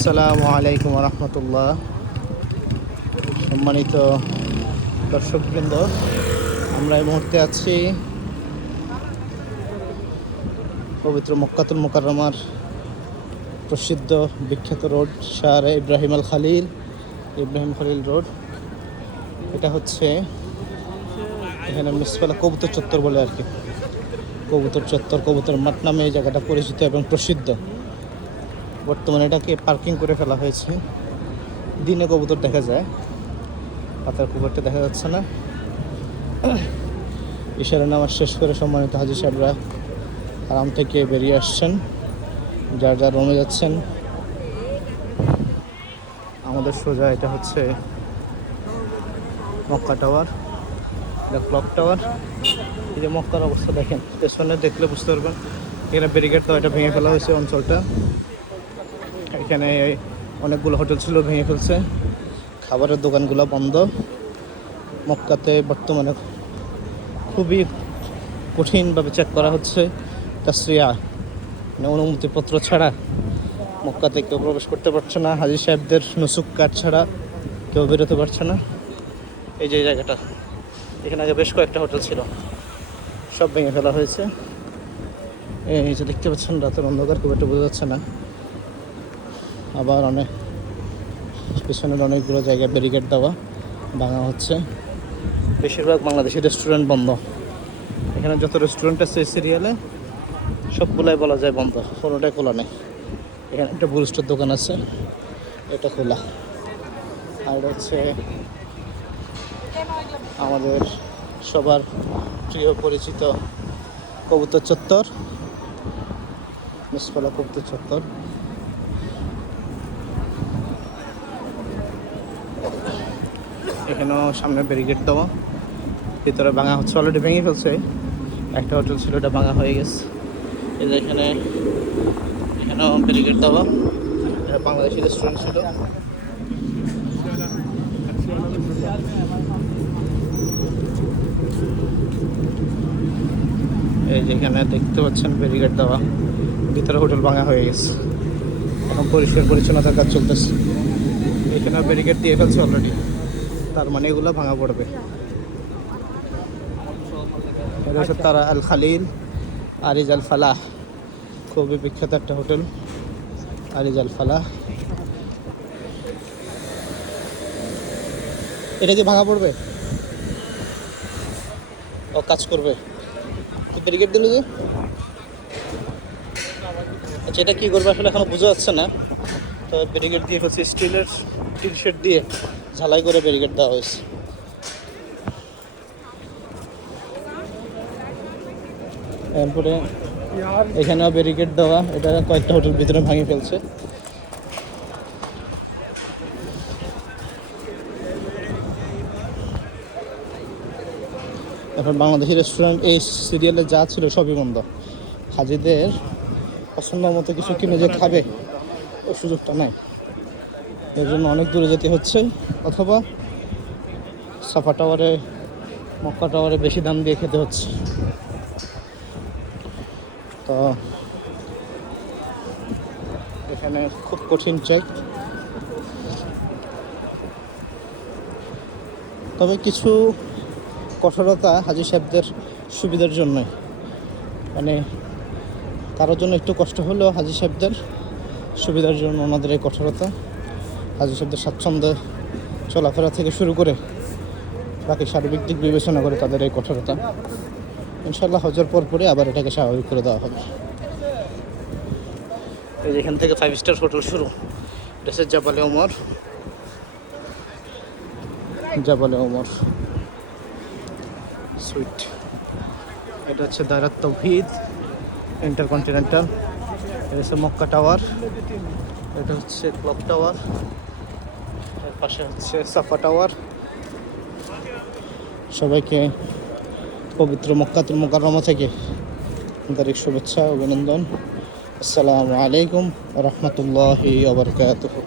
আসসালামু আলাইকুম রহমতুল্লাহ। সম্মানিত দর্শকবৃন্দ, আমরা এই মুহূর্তে আছি পবিত্র মক্কাতুল মুকাররমার প্রসিদ্ধ বিখ্যাত রোড শাহরে ইব্রাহিম খলিল রোড। এটা হচ্ছে এখানে মিসফালা কবুতর চত্বর বলে আর কি। কবুতর চত্বর, কবুতর মাঠ নামে এই জায়গাটা পরিচিত এবং প্রসিদ্ধ। বর্তমানে এটাকে পার্কিং করে ফেলা হয়েছে। দিনে কবুতর দেখা যায়, পাতার কুকুরটা দেখা যাচ্ছে না। ইশারা নামাজ শেষ করে সম্মানিত হাজী সাহেবরা আরাম থেকে বেরিয়ে আসছেন, যার যার রুমে যাচ্ছেন। আমাদের সোজা এটা হচ্ছে মক্কা টাওয়ার, ক্লক টাওয়ার। এই যে মক্কার অবস্থা দেখেন, পেছনে দেখলে বুঝতে পারবেন। এখানে ব্যারিকেড তো এটা ভেঙে ফেলা হয়েছে অঞ্চলটা। এখানে অনেকগুলো হোটেল ছিল, ভেঙে ফেলছে। খাবারের দোকানগুলো বন্ধ। মক্কাতে বর্তমানে খুবই কঠিনভাবে চেক করা হচ্ছে। তাসরিয়া মানে অনুমতিপত্র ছাড়া মক্কাতে কেউ প্রবেশ করতে পারছে না। হাজী সাহেবদের নুসুক কার্ড ছাড়া কেউ বেরোতে পারছে না। এই যে জায়গাটা, এখানে আগে বেশ কয়েকটা হোটেল ছিল, সব ভেঙে ফেলা হয়েছে। এই যে দেখতে পাচ্ছেন, রাতের অন্ধকার খুব একটা বোঝা যাচ্ছে না। আবার পিছনের অনেকগুলো জায়গায় ব্যারিকেড দেওয়া, ভাঙা হচ্ছে। বেশিরভাগ বাংলাদেশি রেস্টুরেন্ট বন্ধ। এখানে যত রেস্টুরেন্ট আছে এই সিরিয়ালে সবগুলাই বলা যায় বন্ধ, কোনোটাই খোলা নেই। এখানে একটা বুলস্টার দোকান আছে, এটা খোলা। আর হচ্ছে আমাদের সবার প্রিয় পরিচিত কবুতর চত্বর, মিসফালা কবুতর চত্বর। এখানেও সামনে ব্যারিকেড দেওয়া, ভিতরে ভাঙা হচ্ছে, অলরেডি ভেঙে ফেলছে। একটা হোটেল ছিল, এটা ভাঙা হয়ে গেছে। এই যে এখানেও ব্যারিকেড দেওয়া, এটা বাংলাদেশি রেস্টুরেন্ট ছিল। এই যে এখানে দেখতে পাচ্ছেন ব্যারিকেড দেওয়া, ভিতরে হোটেল ভাঙা হয়ে গেছে। এখন পরিষ্কার পরিচ্ছন্নতার কাজ চলতেছে। এখানে ব্যারিকেড দিয়ে ফেলছে অলরেডি, তার মানে এগুলো ভাঙা পড়বে। এটা হচ্ছে তারা আল খালিল আরিজ আল ফালাহ, খুবই বিখ্যাত একটা হোটেল আরিজ আল ফালাহ। এটা কি ভাঙা পড়বে? ও কাজ করবে তো ব্যারিকেড দিল যে। আচ্ছা, এটা কী করবে আসলে এখনো বোঝা যাচ্ছে না। তো ব্যারিকেড দিয়ে হচ্ছে স্টিলের টিন শেড দিয়ে ঝালাই করে ব্যারিকেড দেওয়া হয়েছে। এরপরে এখানেও ব্যারিকেড দেওয়া, এটা কয়েকটা হোটেল ভিতরে ভাঙে ফেলছে। এখন বাংলাদেশি রেস্টুরেন্ট এই সিরিয়ালে যা ছিল সবই বন্ধ। হাজিদের পছন্দ মতো কিছু কিনে যে খাবে ওই সুযোগটা নাই। এর জন্য অনেক দূরে যেতে হচ্ছে, অথবা সাফা টাওয়ারে, মক্কা টাওয়ারে বেশি দাম দিয়ে খেতে হচ্ছে। তো এখানে খুব কঠিন চেক। তবে কিছু কঠোরতা হাজী সাহেবদের সুবিধার জন্যই, মানে কারোর জন্য একটু কষ্ট হলেও হাজী সাহেবদের সুবিধার জন্য ওনাদের এই কঠোরতা। হাজী সাহেবদের স্বাচ্ছন্দ্যে চলাফেরা থেকে শুরু করে বাকি সার্বিক দিক বিবেচনা করে তাদের এই কঠোরতা। ইনশাল্লাহ হজের পরে আবার এটাকে স্বাভাবিক করে দেওয়া হবে। এই যেখান থেকে 5 স্টার হোটেল শুরু, এটা হচ্ছে জাবালে ওমর সুইট। এটা হচ্ছে দায়রাত তৌহিদ ইন্টারকন্টিনেন্টাল। এটা হচ্ছে মক্কা টাওয়ার, এটা হচ্ছে ক্লক টাওয়ার, এর পাশে হচ্ছে সাফা টাওয়ার। সবাইকে পবিত্র মক্কাতুল মুকাররমা থেকে আন্তরিক শুভেচ্ছা, অভিনন্দন। আসসালামু আলাইকুম ওয়া রাহমাতুল্লাহি ওয়া বারাকাতুহু।